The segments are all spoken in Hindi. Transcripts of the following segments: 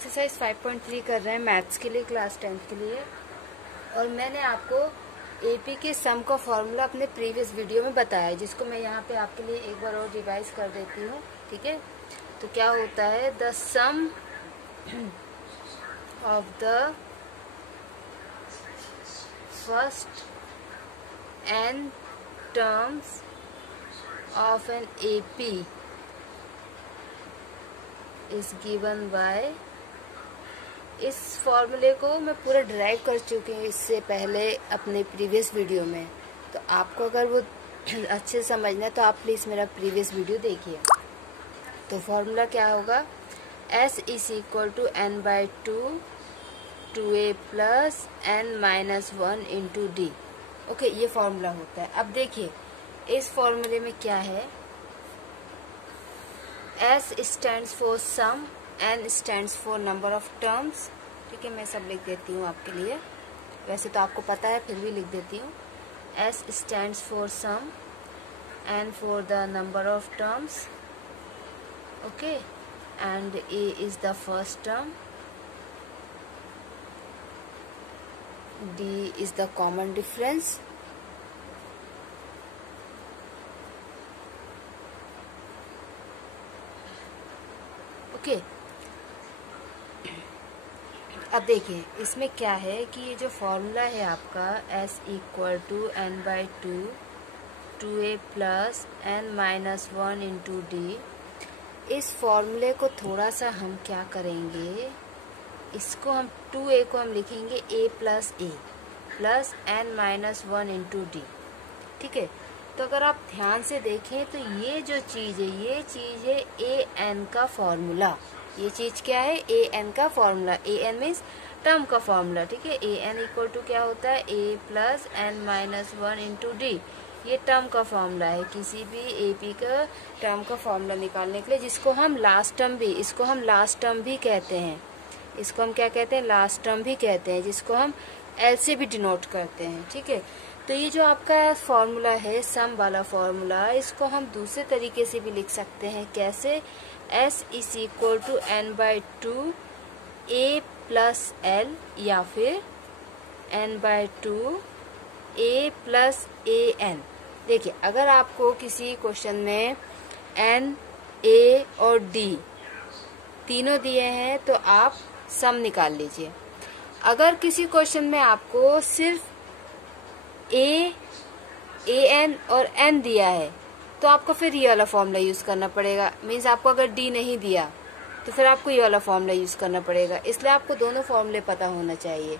एक्सरसाइज 5.3 कर रहे हैं मैथ्स के लिए, क्लास 10th के लिए। और मैंने आपको एपी के सम का फॉर्मूला अपने प्रीवियस वीडियो में बताया है, जिसको मैं यहाँ पे आपके लिए एक बार और रिवाइज कर देती हूँ। ठीक है, तो क्या होता है, the sum of the first n terms of an AP is given by। इस फॉर्मूले को मैं पूरा ड्राइव कर चुकी हूँ इससे पहले अपने प्रीवियस वीडियो में, तो आपको अगर वो अच्छे से समझना है तो आप प्लीज़ मेरा प्रीवियस वीडियो देखिए। तो फॉर्मूला क्या होगा, S is equal to n by 2a plus n minus 1 into d. Okay, ये फॉर्मूला होता है। अब देखिए इस फॉर्मूले में क्या है, S stands for sum, N stands for number of terms. ठीक है, मैं सब लिख देती हूँ आपके लिए, वैसे तो आपको पता है फिर भी लिख देती हूँ। S stands for sum, N for the number of terms, okay, and A is the first term, D is the common difference, okay. अब देखिए इसमें क्या है कि ये जो फॉर्मूला है आपका S equal to n by 2a plus n minus 1 into d, इस फॉर्मूले को थोड़ा सा हम क्या करेंगे, इसको हम 2a को हम लिखेंगे a plus n minus 1 into D. ठीक है, तो अगर आप ध्यान से देखें तो ये जो चीज़ है, ये चीज़ है a n का फॉर्मूला। ये चीज़ क्या है, a n का formula. a n means term का फॉर्मूला। ठीक है, a n इक्वल टू क्या होता है, a plus n minus 1 into d. ये टर्म का फॉर्मूला है किसी भी एपी का टर्म का फॉर्मूला निकालने के लिए, जिसको हम लास्ट टर्म भी, इसको हम लास्ट टर्म भी कहते हैं। इसको हम क्या कहते हैं, लास्ट टर्म भी कहते हैं, जिसको हम एल से भी डिनोट करते हैं। ठीक है, तो ये जो आपका फॉर्मूला है सम वाला फॉर्मूला, इसको हम दूसरे तरीके से भी लिख सकते हैं। कैसे, S is equal to n by 2a plus l, या फिर n by 2a plus an। देखिए अगर आपको किसी क्वेश्चन में n, a और d तीनों दिए हैं तो आप सम निकाल लीजिए। अगर किसी क्वेश्चन में आपको सिर्फ an और n दिया है तो आपको फिर ये वाला फॉर्मूला यूज करना पड़ेगा। मीन्स आपको अगर d नहीं दिया तो फिर आपको ये वाला फॉर्मूला यूज करना पड़ेगा। इसलिए आपको दोनों फॉर्मूले पता होना चाहिए।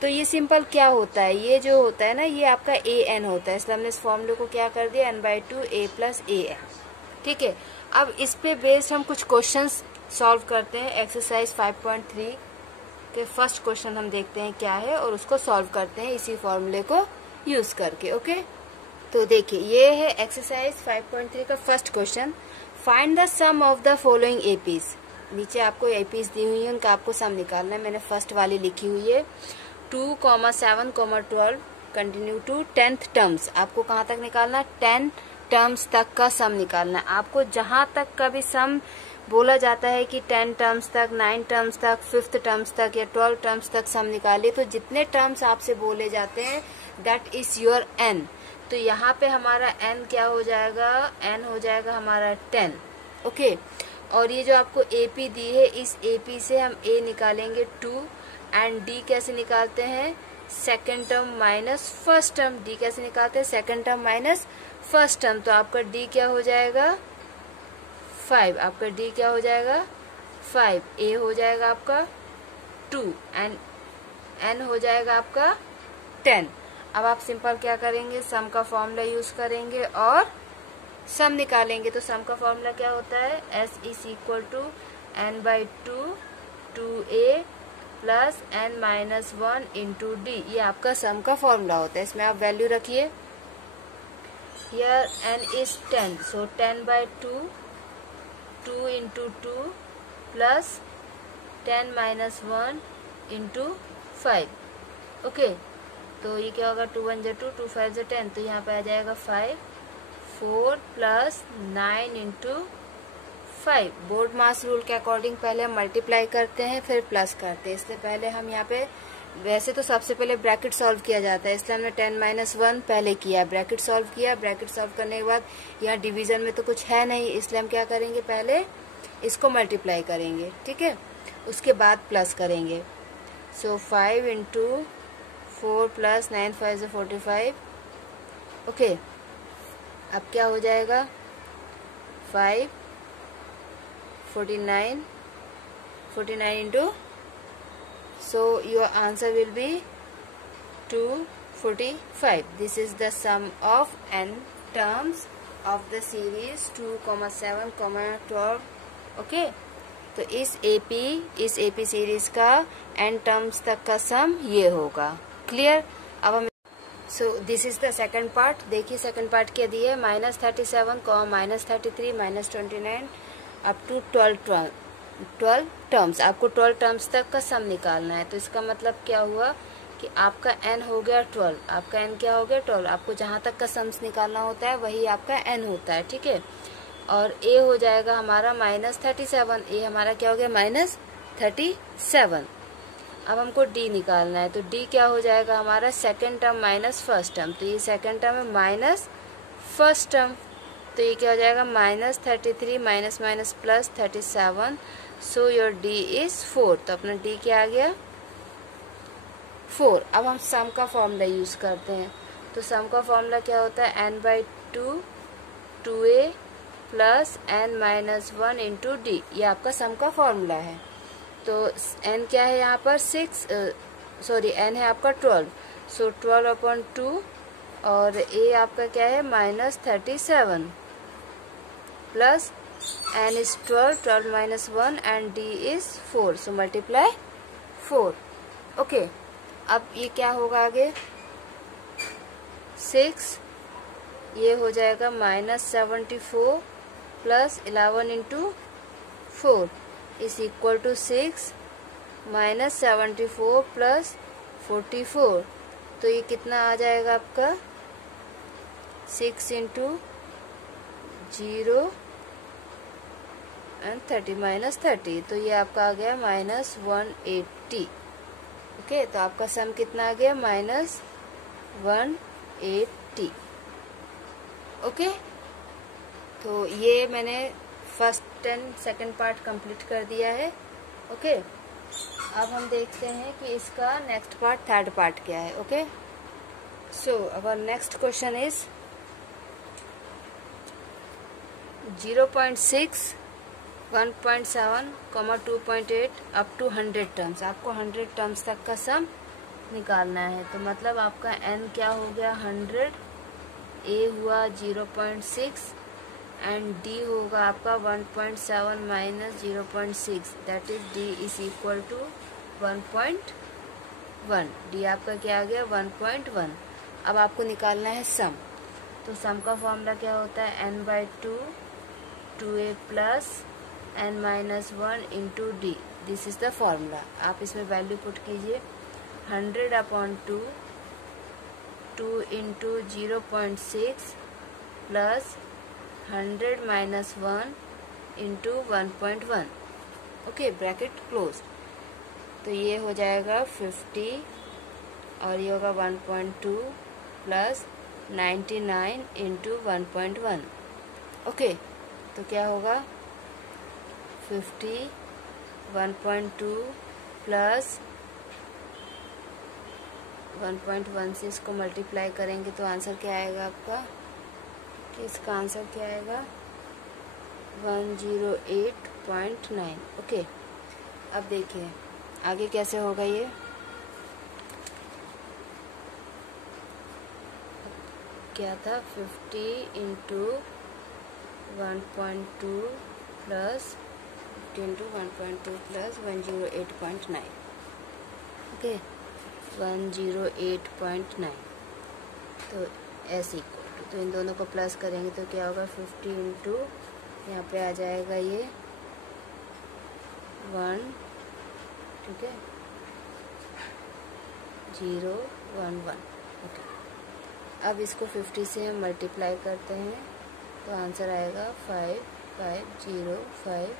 तो ये सिंपल क्या होता है, ये जो होता है ना, ये आपका an होता है, इसलिए हमने इस फॉर्मूले को क्या कर दिया, n by 2a plus an। ठीक है, अब इस पे बेस्ड हम कुछ क्वेश्चंस सॉल्व करते हैं। एक्सरसाइज 5.3 के फर्स्ट क्वेश्चन हम देखते हैं क्या है और उसको सॉल्व करते हैं इसी फॉर्मूले को यूज करके। ओके, तो देखिए ये है एक्सरसाइज 5.3 का first question. Find the sum of the following APs. नीचे आपको एपीज दी हुई है, उनका आपको सम निकालना है। मैंने फर्स्ट वाली लिखी हुई है 2, 7, 12 कंटिन्यू टू 10th टर्म्स। आपको कहाँ तक निकालना है, 10 टर्म्स तक का सम निकालना है। आपको जहां तक का भी सम बोला जाता है कि 10 टर्म्स तक, 9 टर्म्स तक, 5th टर्म्स तक या 12 टर्म्स तक सम निकालिए, तो जितने टर्म्स आपसे बोले जाते हैं दैट इज योर n। तो यहाँ पे हमारा n क्या हो जाएगा, n हो जाएगा हमारा 10। ओके, और ये जो आपको AP दी है, इस AP से हम a निकालेंगे 2 एंड d कैसे निकालते हैं, second term minus first term. d कैसे निकालते हैं, second term minus first term. तो आपका d क्या हो जाएगा 5, आपका d क्या हो जाएगा 5, a हो जाएगा आपका 2 एंड n हो जाएगा आपका 10। अब आप सिंपल क्या करेंगे, सम का फॉर्मूला यूज करेंगे और सम निकालेंगे। तो सम का फॉर्मूला क्या होता है, S is equal to n by 2a plus n minus 1 into d. ये आपका सम का फॉर्मूला होता है। इसमें आप वैल्यू रखिए, here n is 10, so 10 by 2 into 2 plus 10 minus 1 into 5। Okay, तो ये क्या होगा, 2 1 जा 2, 2 5 जा 10, तो यहाँ पे आ जाएगा 5, 4 प्लस 9 इंटू 5। बोर्ड मास रूल के अकॉर्डिंग पहले हम मल्टीप्लाई करते हैं फिर प्लस करते हैं, इसलिए पहले हम यहाँ पे वैसे तो सबसे पहले ब्रैकेट सॉल्व किया जाता है, इसलिए हमने 10 - 1 पहले किया, ब्रैकेट सॉल्व किया। ब्रैकेट सॉल्व करने के बाद यहाँ डिवीजन में तो कुछ है नहीं, इसलिए हम क्या करेंगे, पहले इसको मल्टीप्लाई करेंगे, ठीक है, उसके बाद प्लस करेंगे। सो 5 × 4 + 9 × 5 = 45। ओके, अब क्या हो जाएगा, 5 49 × so your answer will be 245. This is the sum of n terms of the series 2, 7, 12. Okay, तो इस AP सीरीज का n टर्म्स तक का सम ये होगा। क्लियर? अब हम this is the second part. देखिए सेकंड पार्ट क्या दिया है, -37, -33, -29 अप टू 12 टर्म्स। आपको 12 टर्म्स तक का सम निकालना है। तो इसका मतलब क्या हुआ कि आपका n हो गया 12। आपका n क्या हो गया, 12। आपको जहां तक का सम्स निकालना होता है वही आपका n होता है, ठीक है। और a हो जाएगा हमारा -37। a हमारा क्या हो गया, -37। अब हमको d निकालना है, तो d क्या हो जाएगा हमारा, second term minus first term. तो ये सेकेंड टर्म है माइनस फर्स्ट टर्म, तो ये क्या हो जाएगा, -33 minus plus 37। So your d is 4। तो अपना d क्या आ गया, 4। अब हम सम का फॉर्मूला यूज करते हैं। तो सम का फॉर्मूला क्या होता है, n/2 2a + n - 1 × d। ये आपका सम का फॉर्मूला है। तो n क्या है यहाँ पर, n है आपका 12। सो 12/2 और a आपका क्या है, -37 plus n is 12, 12 - 1 and d is 4. So multiply 4. Okay, अब ये क्या होगा आगे, 6, ये हो जाएगा -74 plus 11 × 4 is equal to 6 -74 plus 44। तो ये कितना आ जाएगा आपका, 6 × 0 and 30 - 30। तो ये आपका आ गया -180। ओके, तो आपका सम कितना आ गया, -180। ओके, तो ये मैंने first and second part complete कर दिया है। ओके, अब हम देखते हैं कि इसका नेक्स्ट पार्ट, थर्ड पार्ट क्या है। Okay, so our next question is 0.6 1.7, 2.8 up to 100 terms. आपको 100 टर्म्स तक का सम निकालना है। तो मतलब आपका n क्या हो गया, 100, a हुआ 0.6 एंड d होगा आपका 1.7 - 0.6, that is d is equal to 1.1। d आपका क्या आ गया, 1.1। अब आपको निकालना है सम। तो सम का फॉर्मूला क्या होता है, n/2 2a + n - 1 × d। This is the formula. आप इसमें वैल्यू पुट कीजिए, 100/2 2 × 0.6 प्लस 100 - 1 × 1.1। Okay, bracket close. तो ये हो जाएगा 50 और ये होगा 1.2 प्लस 99 × 1.1। ओके, तो क्या होगा, 50 1.2 प्लस 1.1 से इसको मल्टीप्लाई करेंगे तो आंसर क्या आएगा आपका, कि इसका आंसर क्या आएगा, 108.9। ओके, अब देखिए आगे कैसे होगा ये। क्या था, 50 × 1.2 प्लस 50 × 1.2 प्लस 108.9। ओके, 108.9। तो ऐसे इक्वल टू, तो इन दोनों को प्लस करेंगे तो क्या होगा, 50 × यहाँ पे आ जाएगा ये 1, ठीक है, 011। ओके, अब इसको 50 से हम मल्टीप्लाई करते हैं तो आंसर आएगा 5 505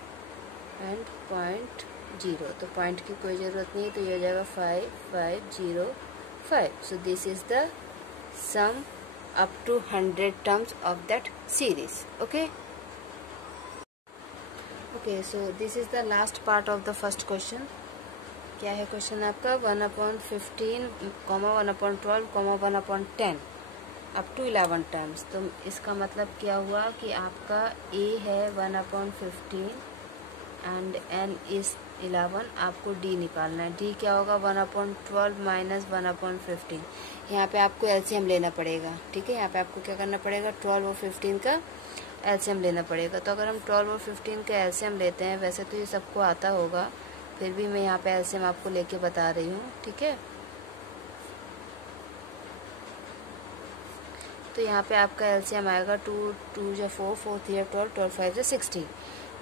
एंड 0.0, तो पॉइंट की कोई ज़रूरत नहीं है, तो ये हो जाएगा 5505. So this is the sum up to 100 terms of that series. Okay okay, so this is the last part of the first question. क्या है क्वेश्चन आपका? 1/15, 1/12, 1/10 अप टू 11 टर्म्स. तो इसका मतलब क्या हुआ कि आपका a है 1/15 एंड n इज 11. आपको d निकालना है. d क्या होगा? 1/12 माइनस 1/15. यहाँ पे आपको एलसीएम लेना पड़ेगा. ठीक है, यहाँ पे आपको क्या करना पड़ेगा? 12 और 15 का एलसीएम लेना पड़ेगा. तो अगर हम 12 और 15 का एलसीएम लेते हैं, वैसे तो ये सबको आता होगा, फिर भी मैं यहाँ पे एलसीएम आपको लेके बता रही हूँ. ठीक है, तो यहाँ पे आपका एलसीएम आएगा 2 2 जा 4, 4 3 जा 12, 12 5 जा 60.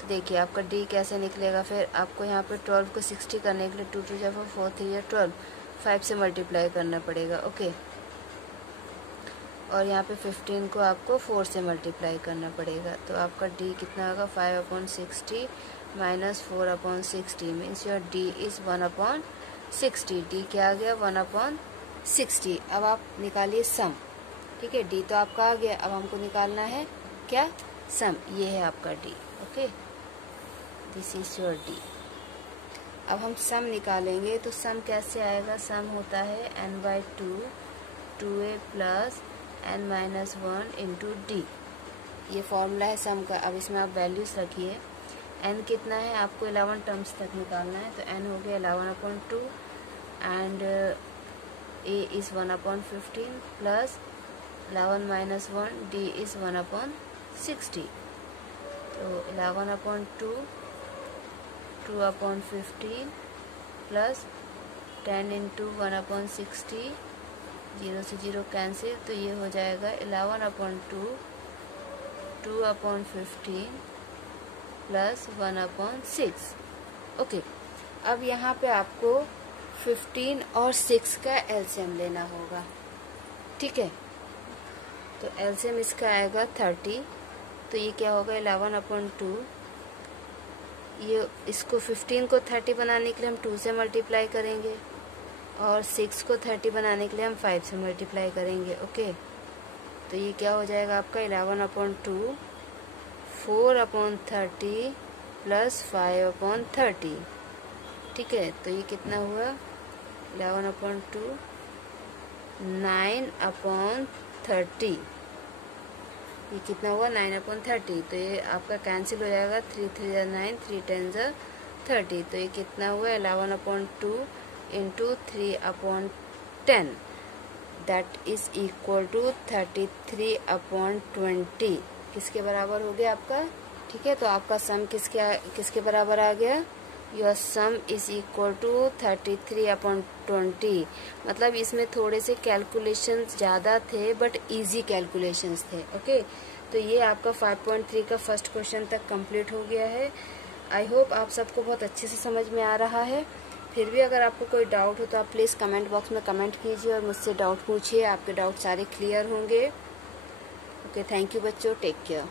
तो देखिए आपका डी कैसे निकलेगा. फिर आपको यहाँ पे 12 को 60 करने के लिए 2 2 जा 4, 4 3 जा 12, 5 से मल्टीप्लाई करना पड़ेगा. ओके, और यहाँ पे 15 को आपको 4 से मल्टीप्लाई करना पड़ेगा. तो आपका डी कितना होगा? 5/60 minus 4/60 means your D is 1/60. D क्या आ गया? 1/60. अब आप निकालिए सम. ठीक है, डी तो आपका आ गया. अब हमको निकालना है क्या? सम. ये है आपका D. Okay, this is your D. अब हम सम निकालेंगे. तो सम कैसे आएगा? सम होता है n/2 2a plus n-1 into d. ये फॉर्मूला है सम का. अब इसमें आप वैल्यूज रखिए. n कितना है? आपको 11 टर्म्स तक निकालना है. तो n हो गया 11/2 and a is 1/15 plus 11 minus 1 d is 1/60. तो 11/2 2/15 प्लस 10 इंटू 1/60, 0 से 0 कैंसिल. तो ये हो जाएगा 11/2 2/15 प्लस 1/6. ओके, अब यहाँ पे आपको 15 और 6 का एलसीएम लेना होगा. ठीक है, तो एलसीएम इसका आएगा 30. तो ये क्या होगा? 11/2. ये इसको 15 को 30 बनाने के लिए हम 2 से मल्टीप्लाई करेंगे, और 6 को 30 बनाने के लिए हम 5 से मल्टीप्लाई करेंगे. ओके, तो ये क्या हो जाएगा आपका? 11/2 4/30 प्लस 5/30. ठीक है, तो ये कितना हुआ? 11/2 9/30. ये कितना हुआ? 9/30. तो ये आपका कैंसिल हो जाएगा. 3 3 जा 9, 3 10 जा 30. तो ये कितना हुआ? 11/2 into 3/10. That is equal to 33/20. किसके बराबर हो गया आपका? ठीक है, तो आपका सम किसके बराबर आ गया? Your sum is equal to 33/20. मतलब इसमें थोड़े से कैलकुलेशंस ज़्यादा थे, बट इजी कैलकुलेशंस थे. ओके, तो ये आपका 5.3 का फर्स्ट क्वेश्चन तक कंप्लीट हो गया है. आई होप आप सबको बहुत अच्छे से समझ में आ रहा है. फिर भी अगर आपको कोई डाउट हो तो आप प्लीज़ कमेंट बॉक्स में कमेंट कीजिए और मुझसे डाउट पूछिए. आपके डाउट सारे क्लियर होंगे. ओके, थैंक यू बच्चों. Take care.